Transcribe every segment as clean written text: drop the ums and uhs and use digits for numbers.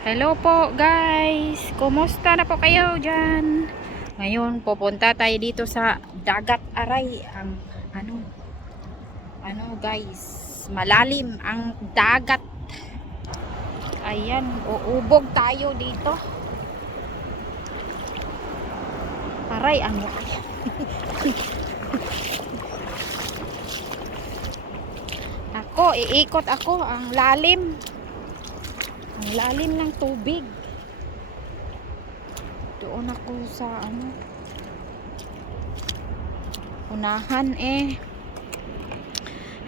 Hello po guys, kumusta na po kayo dyan? Ngayon pupunta tayo dito sa dagat. Aray, ang ano guys, malalim ang dagat. Ayan, uubog tayo dito. Aray, ang laki. Iikot ako, ang lalim. Ang lalim ng tubig. Doon ako sa unahan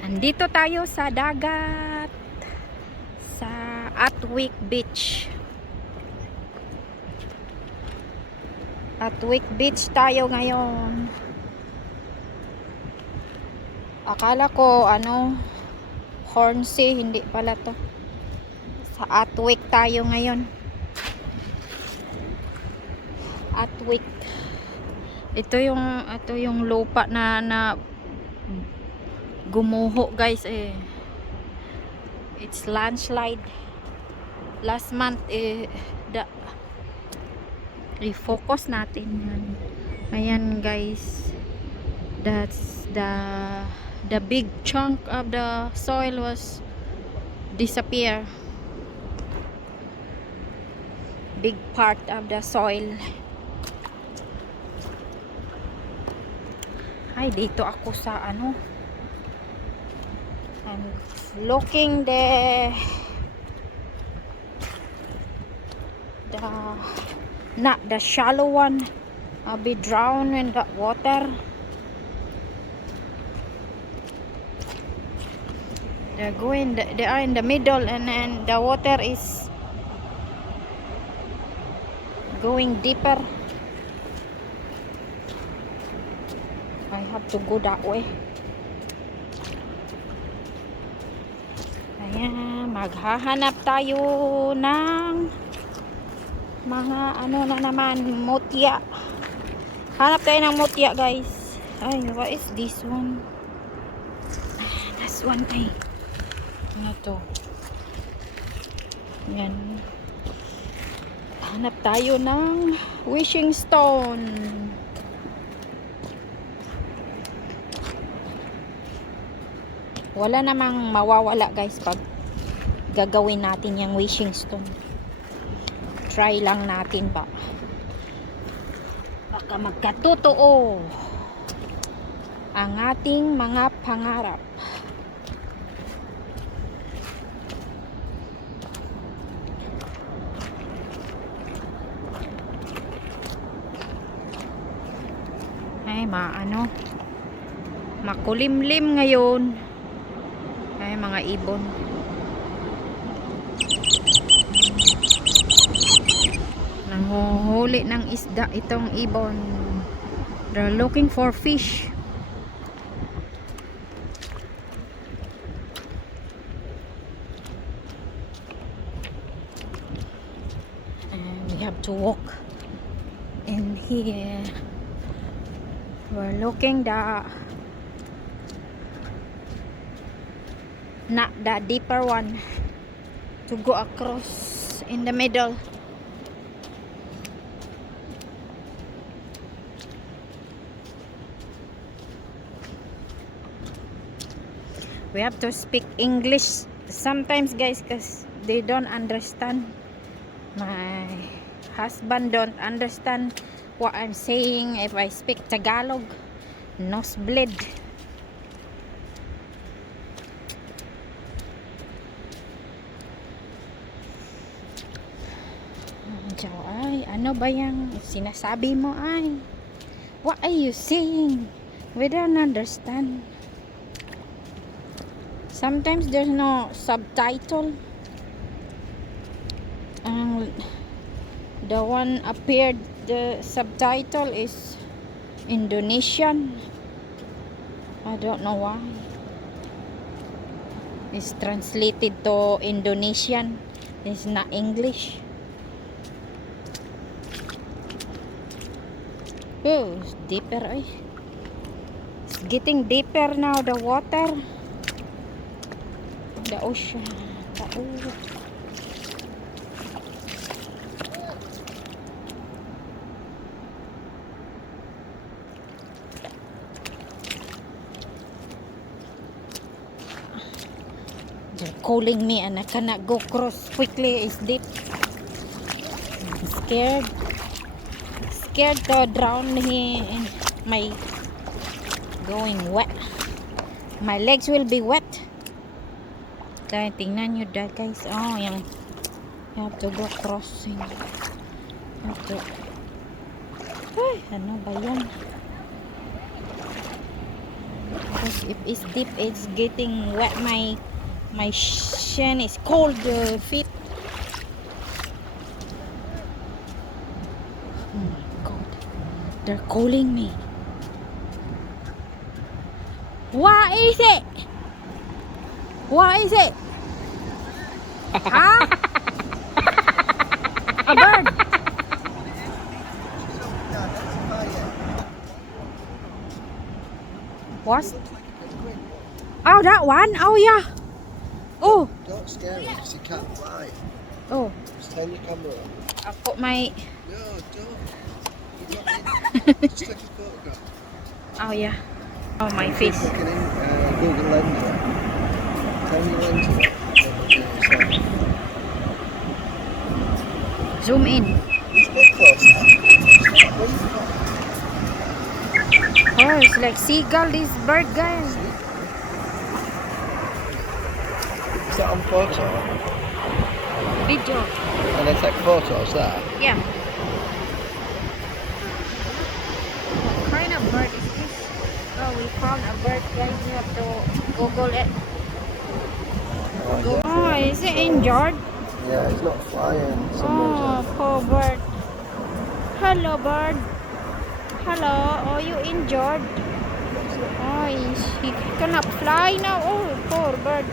andito tayo sa dagat sa Atwick Beach. Atwick Beach tayo ngayon. Akala ko Hornsey, hindi pala to. Sa Atwick tayo ngayon. Atwick. Ito yung lupa na gumuho guys It's landslide. Last month i-focus natin yan. Ayan guys. That's the big chunk of the soil was disappear. Big part of the soil. Ay, dito ako sa I'm looking not the shallow one. I'll be drowned in that water. They are in the middle, and then the water is going deeper. I have to go that way. Ayan, maghahanap tayo ng mga na naman, mutya. Hanap tayo ng mutya guys. Ay, what is this one? This one ano to? Yan. Hanap tayo ng wishing stone. Wala namang mawawala guys pag gagawin natin yung wishing stone. Try lang natin ba. Baka magkatotoo ang ating mga pangarap. Ay, makulimlim ngayon. Ay, mga ibon. Nanguhuli ng isda itong ibon. They're looking for fish. And we have to walk in here. We're looking not the deeper one to go across in the middle. We have to speak English sometimes guys, because they don't understand. My husband don't understand what I'm saying if I speak Tagalog. Nosebleed. Ay, ano ba yung sinasabi mo ay? What are you saying? We don't understand. Sometimes there's no subtitle. The one appeared, the subtitle is Indonesian. I don't know why. It's translated to Indonesian. It's not English. Oh, it's deeper. It's getting deeper now, the water. The ocean. calling me and I cannot go cross quickly. It's deep. I'm scared. Scared to drown here in my going wet. My legs will be wet. Kaya tingnan nyo da guys. Oh, yung you have to go crossing. You have to. Ay, ano ba yan? Because if it's deep, it's getting wet. My shin is cold. Feet. Oh my god, they're calling me. What is it? What is it? Huh? A bird. What? Oh, that one? Oh yeah. Oh. Don't scare him because he can't fly. Oh. Just turn your camera on. I've got my. No, don't. You're not in. Just take a photograph. Oh yeah. Oh my Keep face. looking in Google Lens. Turn your lens on. Zoom in. It's a bit close now. What have you got? Oh, it's like seagull. This bird, guys. Is that on photo? Video. And I take photos there? Yeah. What kind of bird is this? Oh, we found a bird, guys. We have to Google it. Oh, is it injured? Yeah, it's not flying. Oh, poor bird. Hello, bird. Hello, are you injured? Oh, he cannot fly now. Oh, poor bird.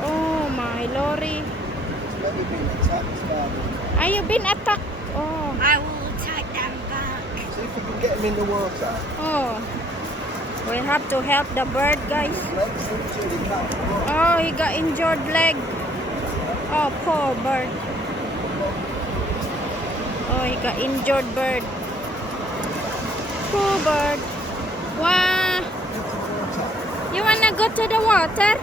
Oh, my lorry. It's maybe been attacked by them. Are you been attacked? Oh. I will take them back. See if we can get him in the water. Oh. We have to help the bird, guys. Legs injured, he can't walk. Oh, he got injured leg. Oh, poor bird. Oh, he got injured bird. Poor bird. Wow. You wanna go to the water?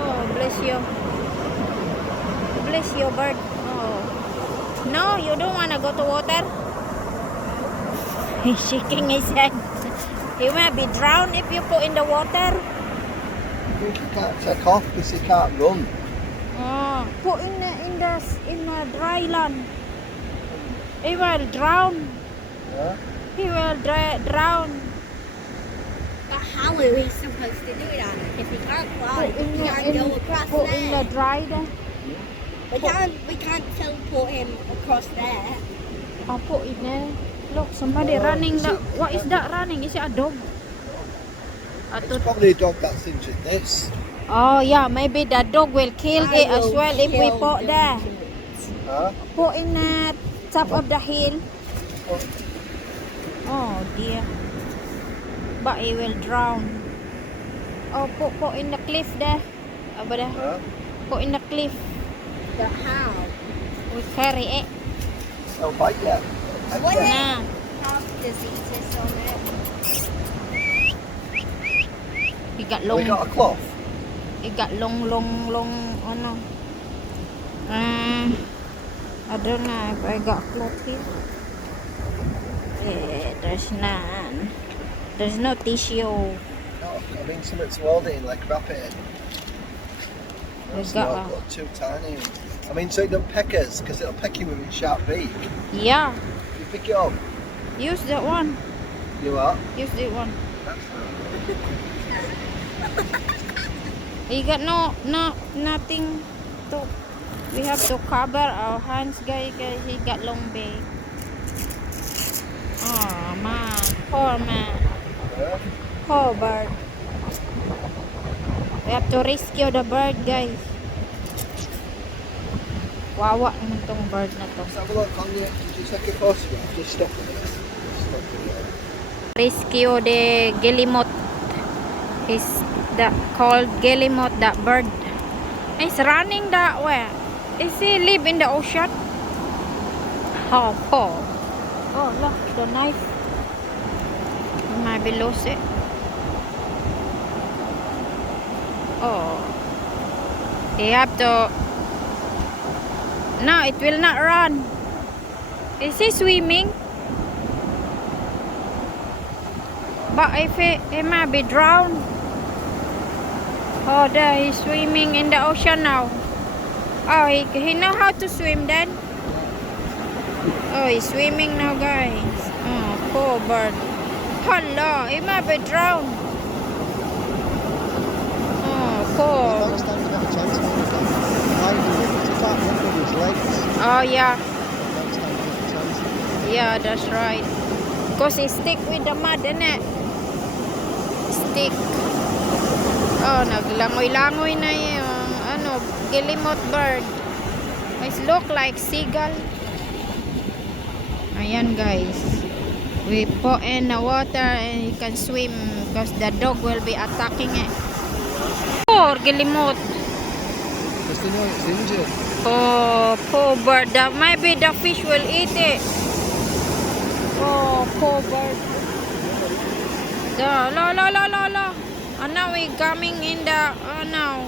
Oh, bless you. Bless you, bird. Oh. No, you don't wanna go to water? He's shaking his head. He might be drowned if you put in the water. I think he can't take off because he can't run. Oh, put in the dry land. He will drown. Yeah? He will drown. But how are we supposed to do that if he can't fly? Put in We can't go across put in the there. dry there. We can't teleport him across there. I'll put in there. Look, somebody Oh, running. is it- What is that running? Is it a dog? It's probably a dog that's injured this. Oh yeah, maybe the dog will kill I it as will well if we kill put them there. kids. Huh? Put in the top of the hill. Oh dear. But he will drown. Oh, put in the cliff there. Over there. Huh? Put in the cliff. But how? We carry it. They'll bite you. What if Nah. have diseases on it? He got We long. got a cloth. He got long. Ano? I don't know if I got cloth here. There's none. There's no tissue. No, I mean something to hold it in, like wrap it in. We It's got not too tiny. I mean, so it don't peck us, because it'll peck you with its sharp beak. Yeah. You pick it up. Use that one. You are. Use that one. That's He got nothing to. We have to cover our hands, guys. He got long beak. Oh man, poor man, poor bird. We have to rescue the bird, guys. Wawa naman tong bird na to. Let's have a look on you. Did you take a photograph? Just stop a minute. Stop a minute. Rescue the guillemot. Is that called guillemot? That bird. It's running that way. Is he live in the ocean? Oh, poor. Oh, look, the knife. He might be lost it. Oh. You have to... No, it will not run. Is he swimming? But if he might be drowned. Oh, there, he's swimming in the ocean now. Oh, he know how to swim then? Oh, he's swimming now, guys. Oh, poor bird. Hello, he might be drowned. Oh, poor. Last time he got a chance to do that. Why do it? He can't run with his legs. Oh, yeah. Last time he got a chance. Yeah, that's right. Because he stick with the mud, innit? Stick. Oh, naglangoy-langoy na yung guillemot bird. It look like seagull. Ayan, guys. We put in the water and he can swim because the dog will be attacking it. Poor guillemot. Because they know it's injured. Oh, poor bird. Maybe the fish will eat it. Oh, poor bird. La. And now we coming in the... Oh, no.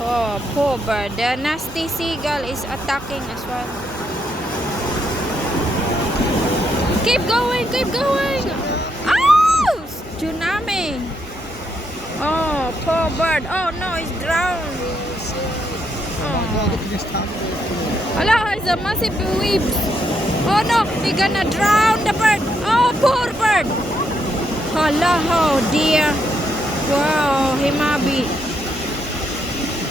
Oh, poor bird. The nasty seagull is attacking as well. Keep going, keep going. Oh! Tsunami. Oh, poor bird. Oh, no, it's drowned. Oh, look at this time. Allah, it's a massive waves. Oh, no, we're gonna drown the bird. Oh, poor bird. Allah, oh, dear. Wow, he might be.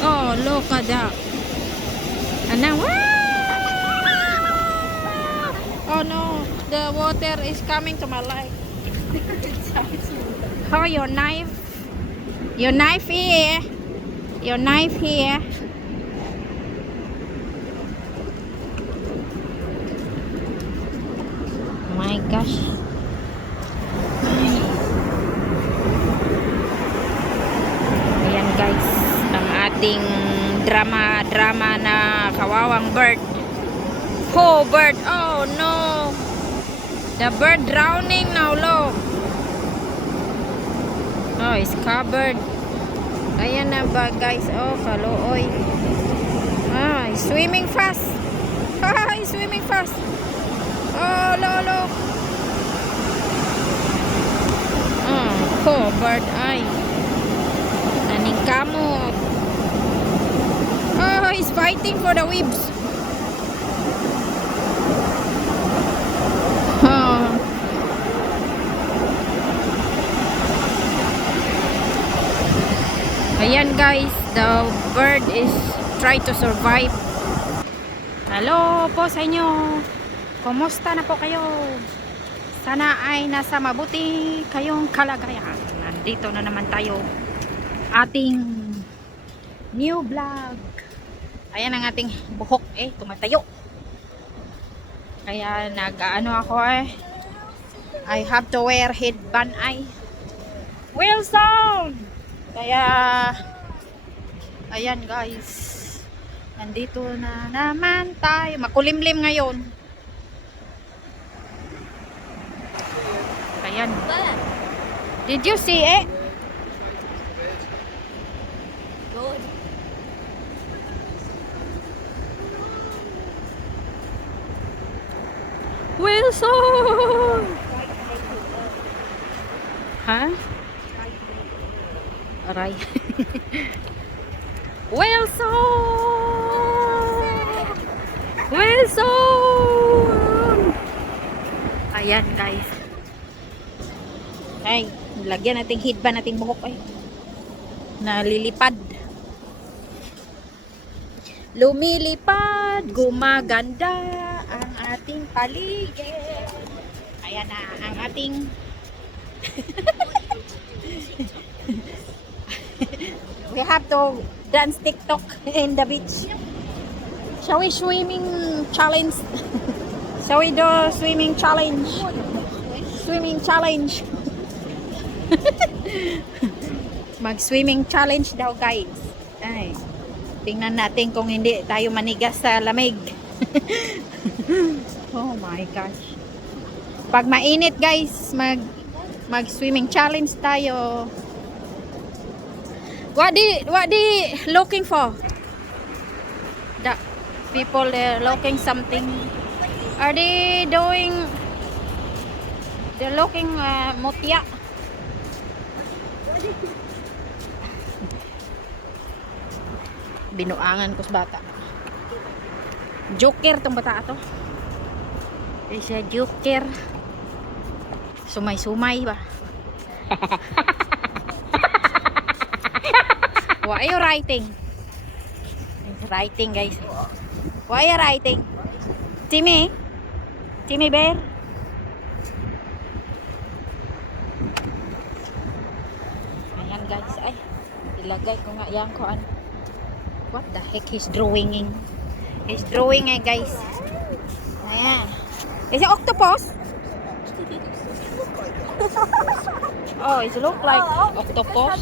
Oh, look at that. And now, oh no, the water is coming to my leg. Oh, your knife. Your knife here. Your knife here. My gosh. Ayan, guys, ang ating drama na kawawang bird. Oh, bird. Oh, no. The bird drowning now, look. Oh, it's covered. Ayan na ba, guys? Oh, kaluoy. Ah, he's swimming fast. Ah, he's swimming fast. Oh, lolo. Oh, poor bird. Ay. Naningkamot. Oh, he's fighting for the waves. Oh. Ayan, guys, the bird is trying to survive. Hello po sa inyo. Kumusta na po kayo? Sana ay nasa mabuti kayong kalagayan. Nandito na naman tayo. Ating new vlog. Ayan ang ating buhok tumatayo. Kaya nag-ano ako I have to wear headband Wilson! Kaya ayan, guys. Nandito na naman tayo. Makulimlim ngayon. Ayan. Did you see it? Good. Wilson! Huh? Aray. Wilson! Wilson! Ayan, guys. Ay, lagyan nating headband nating buhok nalilipad. Lumilipad, gumaganda ang ating paligid. Ayan na ang ating we have to dance TikTok in the beach. Shall we swimming challenge? Shall we do swimming challenge? Swimming challenge. Mag-swimming challenge daw, guys. Ay, tingnan natin kung hindi tayo manigas sa lamig. Oh my gosh. Pag mainit, guys, mag-swimming challenge tayo. What they looking for? The people they're looking something. Are they doing? They're looking mutya. Binuangan ko sa bata. Joker tong bata to. Isa joker. Sumay-sumay ba? What are you writing? It's writing, guys. What are you writing? Timmy? Timmy Bear? Ayan, guys. Ay, ilagay ko nga yan ko. Ano? What the heck he's drawing? He's drawing guys. Ayan. Is it octopus? Oh, it look like octopus.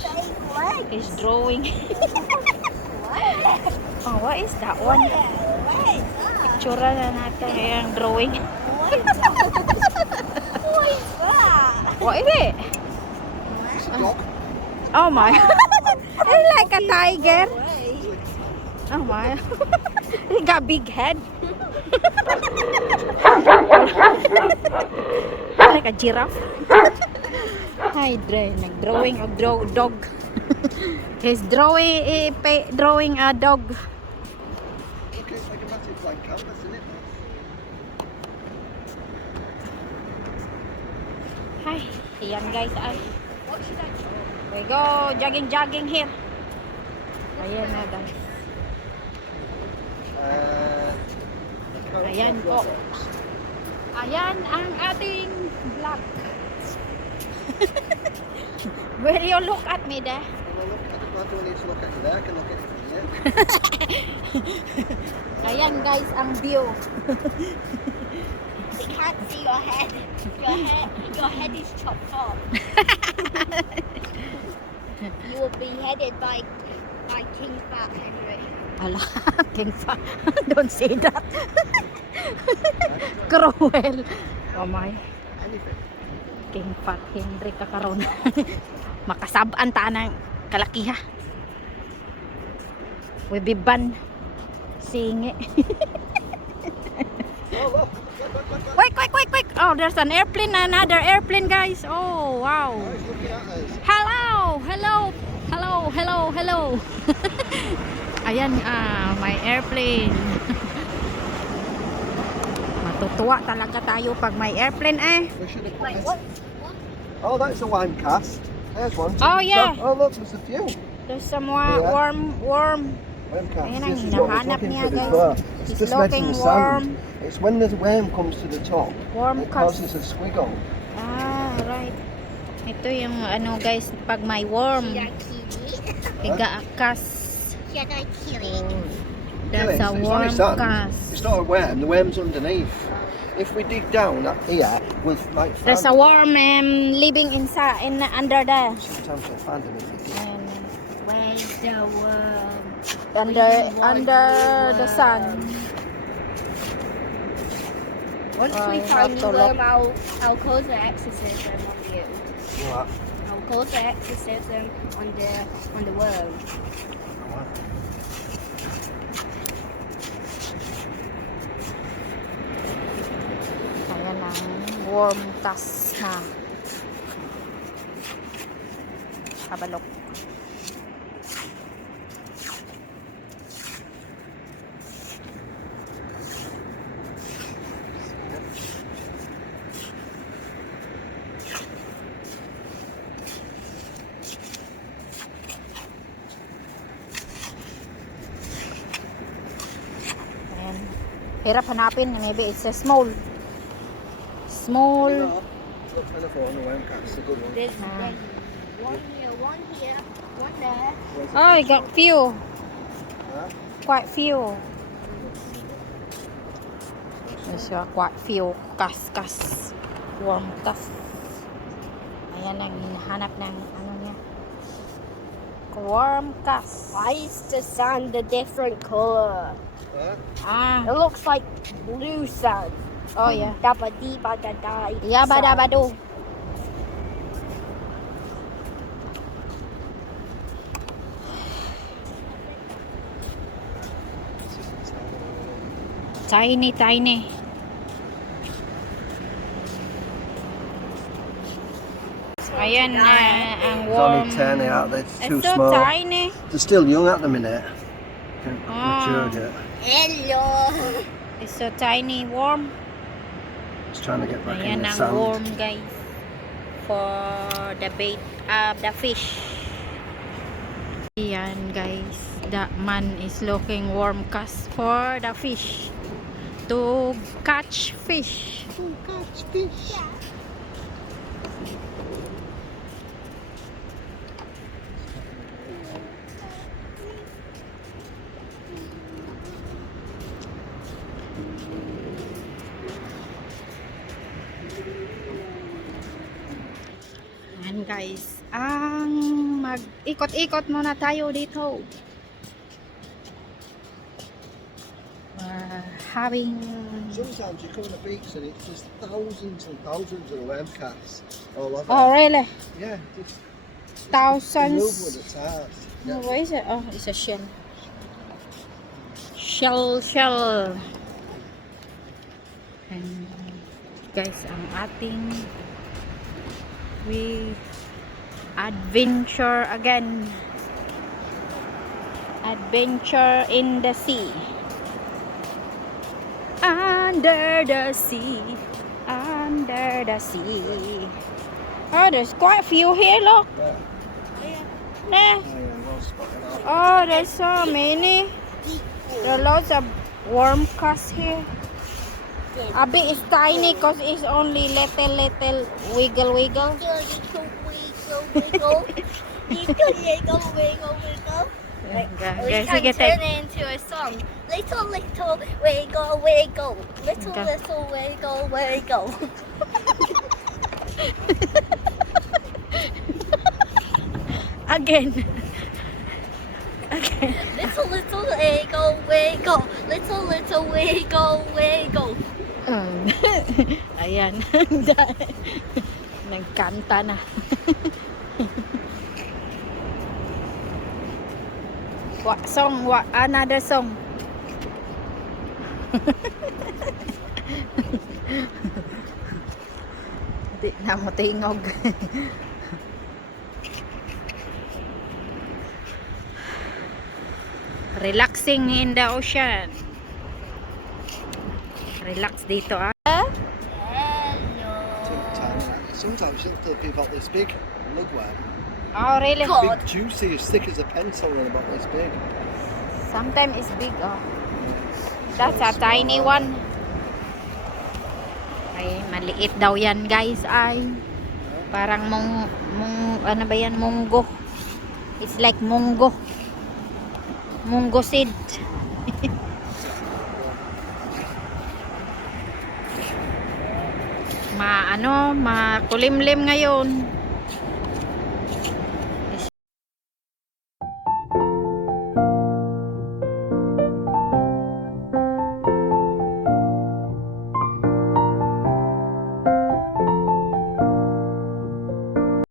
He's drawing. Oh, what is that one? Picture na natin yung drawing. What is it? Oh my. It's like a tiger. Oh my. He got big head. Like a giraffe. Hi, nag-drawing of dog. He's drawing a dog. Okay, it's like a massive blank canvas, isn't it? Hi. Ayan guys, ay. We go jogging here. Ayan na guys. Ayan po. Ayan ang ating vlog. Will you look at me there? Well, look, I don't need to look at you there. I can look at it from here. Ayan guys ang view. You can't see your head. Your head is chopped off. You will be headed by King Fat Henry. Ala, King Fat. Don't say that. Cruel. Oh my. Anything. King Fat Henry kakaroon. Makasabaan ta ng kalakiha. We be ban. Singi. Oh, look. Quick. Oh, there's an airplane, another airplane, guys. Oh, wow. Oh, he's looking at us. Hello. Ayan, may airplane. Matutuwa talaga tayo pag may airplane We should have put Wait, this. what? Oh, that's a wine cast. There's one. Oh, yeah. Oh, look, there's a few. There's some Yeah. worm. Worm cast. Ayan ang This is what we're hinahanap looking niya, for as guys. well. He's It's just looking making the worm. sand. It's when the worm comes to the top, Worm it cast. causes a squiggle. Right. Ito yung ano guys, pag may worm, Should I kill it? igaakas. Should I kill it? That's a It's only worm sand. cast. It's not a worm. The worm's underneath. If we dig down up here, we'll like find There's a worm living inside under there. Sometimes we'll find them if we dig. And Where's the worm? under the sun. Once Oh, we you find have the to look. worm, I'll cause the exorcism on you. What? I'll cause the exorcism on the worm. Ayan ang worm cast na kabalok. Ayan. Hirap hanapin. Maybe it's a small. No, look for the phone, the worm cast. It's a good one. There's one here, one there. Where's Oh, I got few. Huh? Quite few. There's quite few kas. Worm kas. Ayan ang hinahanap ng ano niya. Worm kas. Why is the sand a different color? Huh? It looks like blue sand. Oh yeah. Dabba-dee, ba-da-da. Tiny, tiny. Ayan na ang There's worm. only 10 out there, it's too It's so small. tiny. They're still young at the minute. Haven't Ah. matured yet. Hello. It's so tiny worm. Just trying to get back in Ayan the ang sand. worm, guys. For the bait, the fish. Ayan, guys. That man is looking worm cast for the fish. To catch fish. Oh, catch fish. Ayan, guys. Ang mag-ikot-ikot muna tayo dito. We're having Sometimes you come on the beach and it's just thousands and thousands of worm casts all over. oh really? Yeah, just move with Thousands. the tide. Oh, what is it? Oh, it's a shell. Shell. And guys, ang ating we adventure again. Adventure in the sea. Under the sea. Under the sea. Oh, there's quite a few here, look. Yeah. Nah. Oh, yeah, well spotted out. Oh, there's so many. There are lots of worm casts here. A bit is tiny because it's only little wiggle. Little wiggle. Ayan, We guys, can sige, turn take. it into a song. Little wiggle, wiggle. Little Okay. wiggle, wiggle. Again. Little wiggle, wiggle. Little wiggle, wiggle. Ayan. Nagkanta na. What song? What another song? Di na mo tingog. Relaxing in the ocean. Relax dito ah. Hello. Sometimes they'll be about this big. Lugworm. Oh really? God. Big, juicy, as thick as a pencil, and about this big. Sometimes it's big oh. That's a tiny one. Ay, maliit daw yan guys. Ay, parang ano ba yan? Munggo. It's like munggo. Munggo seed. Makulimlim ngayon.